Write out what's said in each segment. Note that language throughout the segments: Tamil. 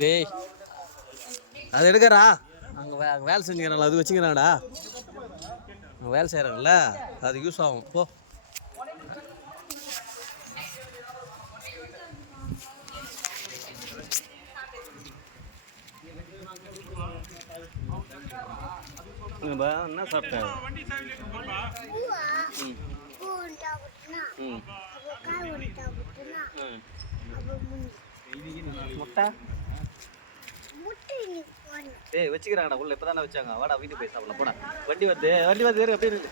டேய் அது எடுக்கிறா அங்கே வேலை செஞ்சுக்கிறாங்களா அது வச்சுக்கிறாங்கடா அங்கே வேலை செய்கிறாங்கல்ல அது யூஸ் ஆகும் போ. என்ன சாப்பிட்டேன்? முட்டை ஏய் வச்சுக்கிறாங்கடா உள்ள இப்பதானே வச்சாங்க. வாடா வீட்டுக்கு போய் சாப்பிடலாம் போடா. வண்டி வருது எப்படி இருக்கு?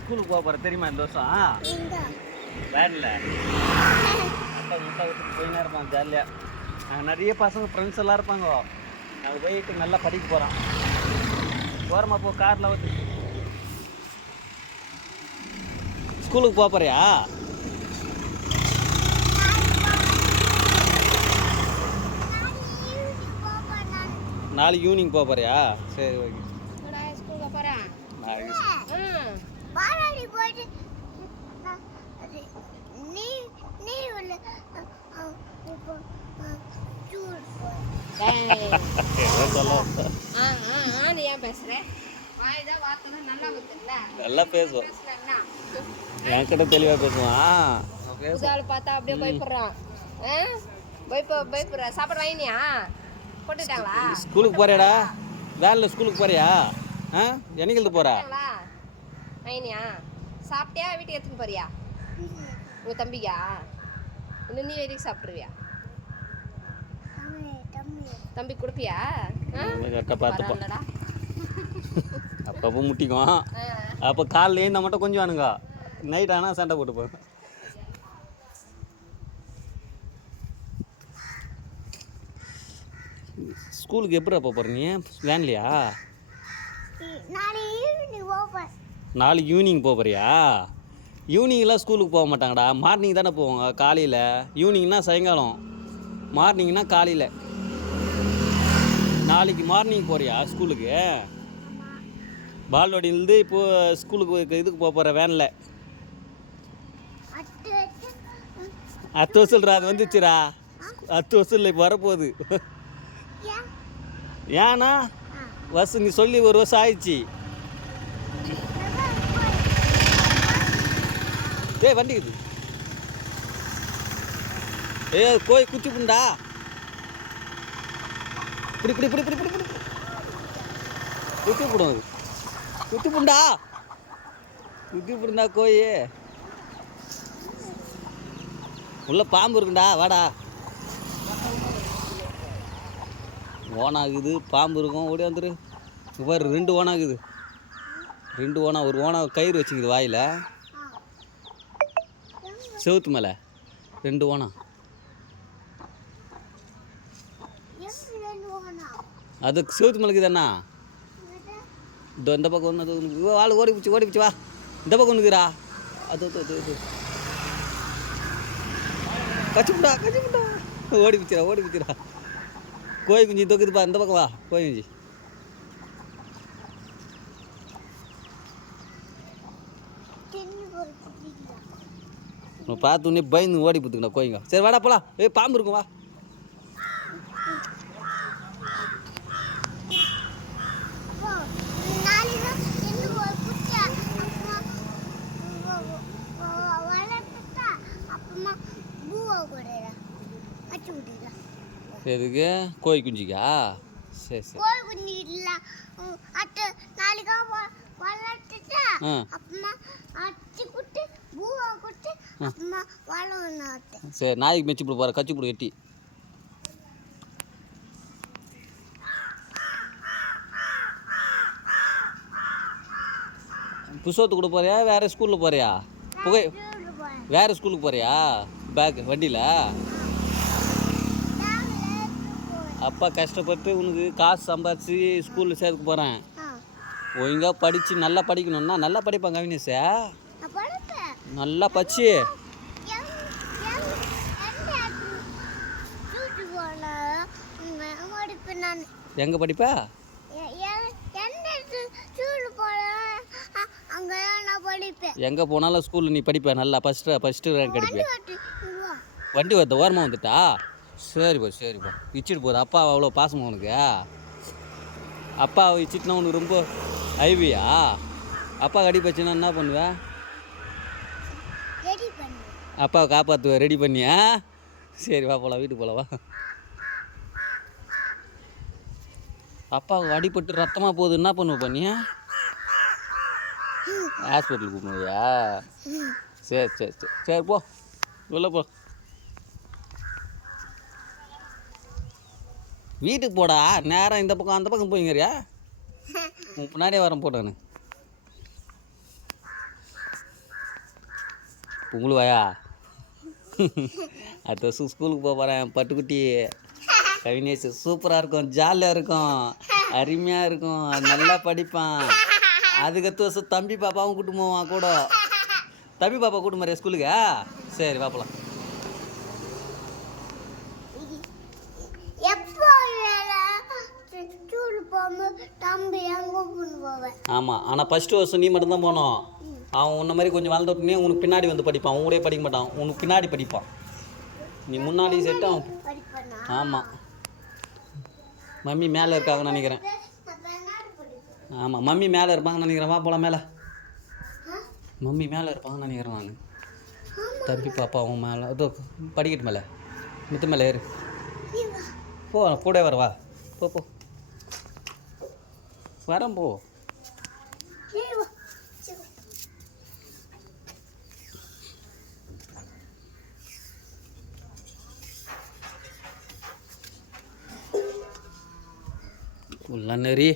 ஸ்கூலுக்கு போக போற தெரியுமா இந்த வருஷம்? வேன்ல முட்டை விட்டு போயினே இருப்பான் ஜாலியா. நிறைய பசங்க ஃப்ரெண்ட்ஸ் எல்லாம் இருப்பாங்க. நாங்கள் போயிட்டு நல்லா படிக்க போகிறோம். போகிறோமா போ காரில் வந்து ஸ்கூலுக்கு போக போறியா? நாளைக்கு ஈவினிங் போக போறியா? சரி ஓகே. நல்லா பேசுவோம். என்கிட்ட தெளிவா பேசுவான். பார்த்தா அப்படியே பயப்படுறான். சாப்பாடு வாங்கினியா? போட்டுட்டாங்களா? ஸ்கூலுக்கு போறியாடா? வேன்ல ஸ்கூலுக்கு போறியா? என்னைக்கு போறா? வாங்கினியா? சாப்பிட்டியா? வீட்டுக்கு எடுத்துன்னு போறியா? உங்க தம்பிக்கா? இன்னும் நீ வரைக்கும் சாப்பிட்ருவியா? தம்பி கொடுப்பியா? பார்த்துப்பா அப்பப்போ முட்டிக்கும். அப்போ காலைல ஏந்த மட்டும் கொஞ்சம் வேணுங்க. நைட் ஆனால் சண்டை போட்டுப்போம். ஸ்கூலுக்கு எப்படி போகிற நீ? வேன்லையா? நாளைக்கு ஈவினிங் போகிறியா? ஈவினிங்லாம் ஸ்கூலுக்கு போக மாட்டாங்கடா. மார்னிங் தானே போவாங்க. காலையில். ஈவினிங்னா சாயங்காலம். மார்னிங்னா காலையில். நாளைக்கு மார்னிங் போகிறியா ஸ்கூலுக்கு? பால்வாடியிலேருந்து இப்போது ஸ்கூலுக்கு இதுக்கு போகிற வேனில் 10 வருஷம்டா. அது வந்துச்சுரா 10 வருஷம் இப்போ வரப்போகுது. ஏன்னா வருஷம் நீ சொல்லி 1 வருஷம் ஆயிடுச்சு. வண்டிக்குது. கோய் குச்சி புண்டா. பிடி பிடி பிடி பிடி பிடி பிடி குத்தி போடும். அது குத்தி புண்டா. குத்தி புடுண்டா கோயி. உள்ள பாம்பு இருக்குண்டா. வாடா. ஓனாகுது பாம்பு இருக்கும். ஓடி வந்துரு. இவ்வாறு 2 ஓனாகுது. 2 ஓனா. ஒரு ஓனா கயிறு வச்சுக்குது வாயில். செவுத்து மேலே 2 ஓனா. அது செவுத்து மேலுக்கு தானே. இந்த பக்கம் ஒன்று வாழ் ஓடிப்பிச்சு வா. இந்த பக்கம் ஒன்றுக்குறா. அது கச்சிப்புண்டா ஓடிப்பிச்சுரா. கோழி குஞ்சு தொக்குதுப்பா. இந்த பக்கம் வா. கோழி குஞ்சு பார்த்து உடனே பயந்து ஓடி போத்துக்கண்ணா கோயிங்க. சரி வாடா போலாம். பாம்பு இருக்கும் வா. எதுக்கு? கோழி குஞ்சிக்கா? சரி சரி. சரி நாய்க்கு மெச்சி போட போகிற. கச்சி போடு கட்டி. புஸ்தகத்துக்கு கூட போறியா? வேறு ஸ்கூலில் போறியா? வேறு ஸ்கூலுக்கு போறியா? பேக் வண்டியில் அப்பா கஷ்டப்பட்டு உனக்கு காசு சம்பாதிச்சு ஸ்கூலில் சேர்க்க போகிறேன். ஒழுங்காக படித்து நல்லா படிக்கணும்னா நல்லா படிப்பாங்க கவினேஷா. நல்லா படிச்சு எங்கே படிப்பா? எங்கே போனாலும் ஸ்கூலில் நீ படிப்ப நல்லா ஃபஸ்ட்டு ரேங்க் கிடைப்பேன். வண்டி வருது ஓரமாக வந்துட்டா சரிப்பா சரிப்பா. இச்சிட்டு போகுது அப்பா அவ்வளோ பாசமாக உனக்கு? அப்பா இச்சிட்டுனா உனக்கு ரொம்ப ஐவியா? அப்பா கடி போச்சுன்னா என்ன பண்ணுவேன்? அப்பாவை காப்பாற்றுவேன் ரெடி பண்ணியா? சரி வா போகலாம், வீட்டுக்கு போகலாம் வா. அப்பாவுக்கு அடிபட்டு ரத்தமாக போகுது, என்ன பண்ணுவ பண்ணியா? ஹாஸ்பிட்டலுக்கு போகணுயா? சரி சரி சரி சரி போ உள்ள போ. வீட்டுக்கு போடா, நேரம் இந்த பக்கம் அந்த பக்கம் போய்ங்கிறியா? முன்னாடியே வரேன் போட்டானு உங்களுவாயா? அடுத்த வருஷம் ஸ்கூலுக்கு போக போகிறேன். பட்டுக்குட்டி கவினேஷ் சூப்பராக இருக்கும், ஜாலியாக இருக்கும், அருமையாக இருக்கும், நல்லா படிப்பான். அதுக்கு அடுத்த வருஷம் தம்பி பாப்பாவும் கூட்டு போவான் கூட. தம்பி பாப்பா கூட்டு மாதிரியா ஸ்கூலுக்கு? சரி வாப்பலாம். ஆமாம், ஆனால் ஃபஸ்ட்டு வருஷம் நீ மட்டும்தான் போனோம். அவன் உன்ன மாதிரி கொஞ்சம் வளர்ந்தோடனே உனக்கு பின்னாடி வந்து படிப்பான். அவன் கூட படிக்க மாட்டான், உனக்கு பின்னாடி படிப்பான். நீ முன்னாடி செட்டு அவன். ஆமாம், மம்மி மேலே இருக்காங்கன்னு நினைக்கிறேன். ஆமாம், மம்மி மேலே இருப்பாங்கன்னு நினைக்கிறேன். வா போகலாம் மேலே. மம்மி மேலே இருப்பாங்கன்னு நினைக்கிறேன் நான். தம்பி பாப்பா அவன் மேலே இதோ படிக்கட்டு மேலே மித்த மேலே ஏறு. போ கூட வர வா. போ போ வரேன் போ. உள்ள நெறி